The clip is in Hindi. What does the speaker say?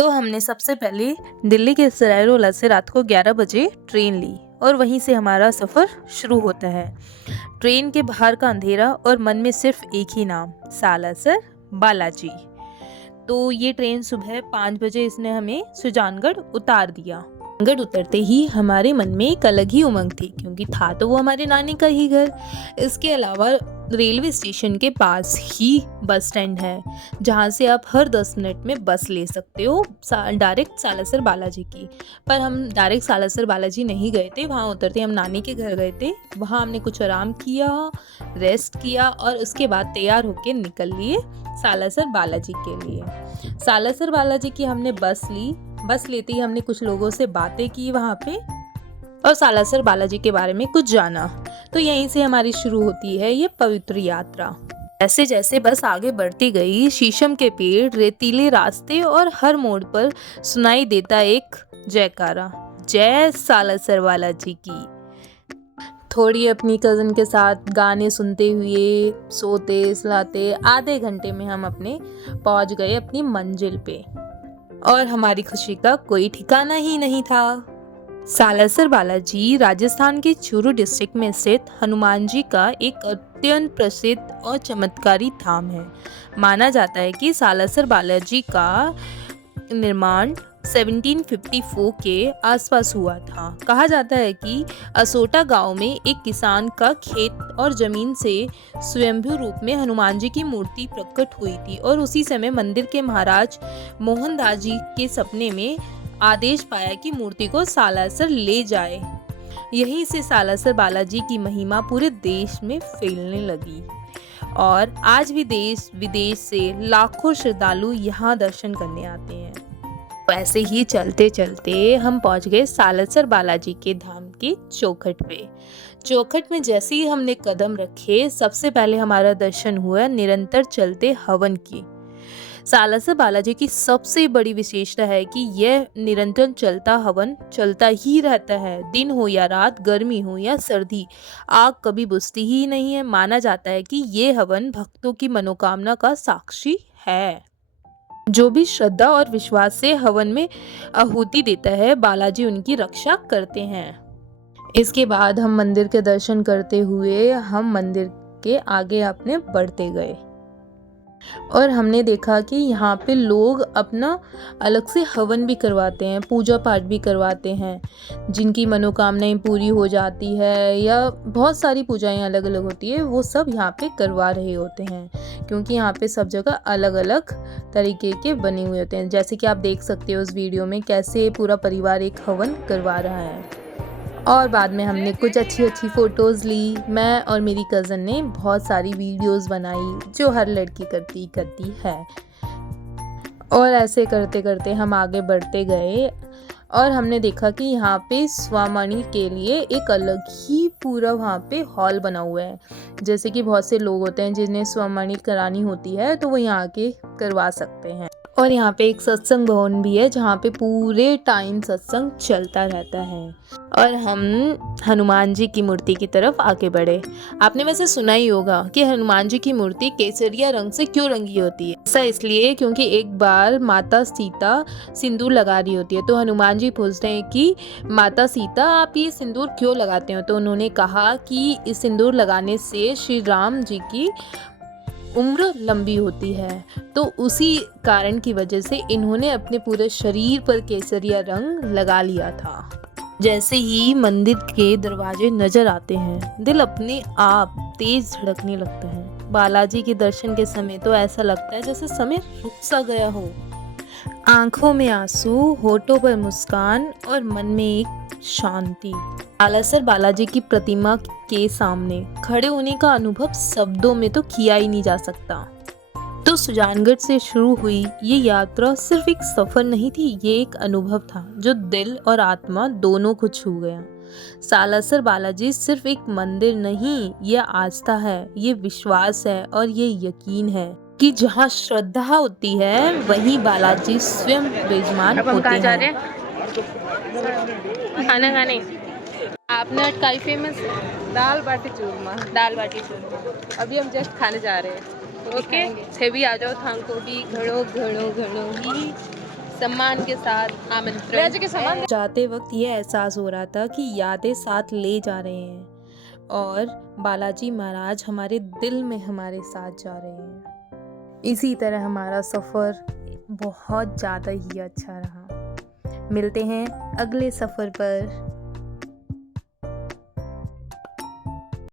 तो हमने सबसे पहले दिल्ली के सराय रोला से रात को 11 बजे ट्रेन ली और वहीं से हमारा सफ़र शुरू होता है। ट्रेन के बाहर का अंधेरा और मन में सिर्फ एक ही नाम, सालासर बालाजी। तो ये ट्रेन सुबह 5 बजे इसने हमें सुजानगढ़ उतार दिया। सुजानगढ़ उतरते ही हमारे मन में एक अलग ही उमंग थी, क्योंकि था तो वो हमारे नानी का ही घर। इसके अलावा रेलवे स्टेशन के पास ही बस स्टैंड है, जहाँ से आप हर 10 मिनट में बस ले सकते हो डायरेक्ट सालासर बालाजी की। पर हम डायरेक्ट सालासर बालाजी नहीं गए थे, वहाँ उतरते हम नानी के घर गए थे। वहाँ हमने कुछ आराम किया, रेस्ट किया और उसके बाद तैयार होके निकल लिए सालासर बालाजी के लिए। सालासर बालाजी की हमने बस ली। बस लेते ही हमने कुछ लोगों से बातें की वहाँ पे और सालासर बालाजी के बारे में कुछ जाना। तो यहीं से हमारी शुरू होती है ये पवित्र यात्रा। जैसे जैसे बस आगे बढ़ती गई, शीशम के पेड़, रेतीले रास्ते और हर मोड़ पर सुनाई देता एक जयकारा, जय सालासर बालाजी की। थोड़ी अपनी कज़न के साथ गाने सुनते हुए, सोते सुलाते आधे घंटे में हम पहुंच गए अपनी मंजिल पे और हमारी खुशी का कोई ठिकाना ही नहीं था। सालासर बालाजी राजस्थान के चूरू डिस्ट्रिक्ट में स्थित हनुमान जी का एक अत्यंत प्रसिद्ध और चमत्कारी धाम है। माना जाता है कि सालासर बालाजी का निर्माण 1754 के आसपास हुआ था। कहा जाता है कि असोटा गांव में एक किसान का खेत और जमीन से स्वयंभू रूप में हनुमान जी की मूर्ति प्रकट हुई थी और उसी समय मंदिर के महाराज मोहनदास जी के सपने में आदेश पाया कि मूर्ति को सालासर ले जाए। यहीं से सालासर बालाजी की महिमा पूरे देश में फैलने लगी और आज भी देश विदेश से लाखों श्रद्धालु यहाँ दर्शन करने आते हैं। वैसे ही चलते चलते हम पहुंच गए सालासर बालाजी के धाम के चौखट पे। चौखट में जैसे ही हमने कदम रखे, सबसे पहले हमारा दर्शन हुआ निरंतर चलते हवन की। सालासर बालाजी की सबसे बड़ी विशेषता है कि यह निरंतर चलता हवन चलता ही रहता है। दिन हो या रात, गर्मी हो या सर्दी, आग कभी बुझती ही नहीं है। माना जाता है कि ये हवन भक्तों की मनोकामना का साक्षी है। जो भी श्रद्धा और विश्वास से हवन में आहुति देता है, बालाजी उनकी रक्षा करते हैं। इसके बाद हम मंदिर के दर्शन करते हुए हम मंदिर के आगे अपने बढ़ते गए और हमने देखा कि यहाँ पे लोग अपना अलग से हवन भी करवाते हैं, पूजा पाठ भी करवाते हैं। जिनकी मनोकामनाएं पूरी हो जाती है या बहुत सारी पूजाएं अलग अलग होती है, वो सब यहाँ पे करवा रहे होते हैं, क्योंकि यहाँ पे सब जगह अलग अलग तरीके के बने हुए होते हैं। जैसे कि आप देख सकते हो उस वीडियो में कैसे पूरा परिवार एक हवन करवा रहा है। और बाद में हमने कुछ अच्छी अच्छी फ़ोटोज़ ली। मैं और मेरी कज़न ने बहुत सारी वीडियोस बनाई, जो हर लड़की करती है। और ऐसे करते करते हम आगे बढ़ते गए और हमने देखा कि यहाँ पे स्वामणि के लिए एक अलग ही पूरा वहाँ पे हॉल बना हुआ है। जैसे कि बहुत से लोग होते हैं जिन्हें स्वामणि करानी होती है, तो वो यहाँ के करवा सकते हैं। और यहाँ पे एक सत्संग भवन भी है, जहाँ पे पूरे टाइम सत्संग चलता रहता है। और हम हनुमान जी की मूर्ति की तरफ आगे बढ़े। आपने वैसे सुना ही होगा कि हनुमान जी की मूर्ति केसरिया रंग से क्यों रंगी होती है। ऐसा इसलिए क्योंकि एक बार माता सीता सिंदूर लगा रही होती है, तो हनुमान जी पूछते हैं कि माता सीता, आप ये सिंदूर क्यों लगाते हो? तो उन्होंने कहा कि इस सिंदूर लगाने से श्री राम जी की उम्र लंबी होती है। तो उसी कारण की वजह से इन्होंने अपने पूरे शरीर पर केसरिया रंग लगा लिया था। जैसे ही मंदिर के दरवाजे नजर आते हैं, दिल अपने आप तेज धड़कने लगता है। बालाजी के दर्शन के समय तो ऐसा लगता है जैसे समय रुक सा गया हो। आंखों में आंसू, होठों पर मुस्कान और मन में एक शांति। सालासर बालाजी की प्रतिमा के सामने खड़े होने का अनुभव शब्दों में तो किया ही नहीं जा सकता। तो सुजानगढ़ से शुरू हुई ये यात्रा सिर्फ एक सफर नहीं थी, ये एक अनुभव था जो दिल और आत्मा दोनों को छू गया। सालासर बालाजी सिर्फ एक मंदिर नहीं, ये आस्था है, ये विश्वास है और ये यकीन है कि जहाँ श्रद्धा होती है वहीं बालाजी स्वयं विराजमान होते हैं। खाना खाने आपने आज काफी फेमस दाल बाटी चूरमा। दाल बाटी चूरमा अभी हम जस्ट खाने जा रहे हैं। ओके, छे भी आ जाओ थांको भी घणो घणो घणो ही सम्मान के साथ आमंत्रण है। जाते वक्त ये एहसास हो रहा था कि यादें साथ ले जा रहे हैं और बालाजी महाराज हमारे दिल में हमारे साथ जा रहे हैं। इसी तरह हमारा सफ़र बहुत ज़्यादा ही अच्छा रहा। मिलते हैं अगले सफ़र पर।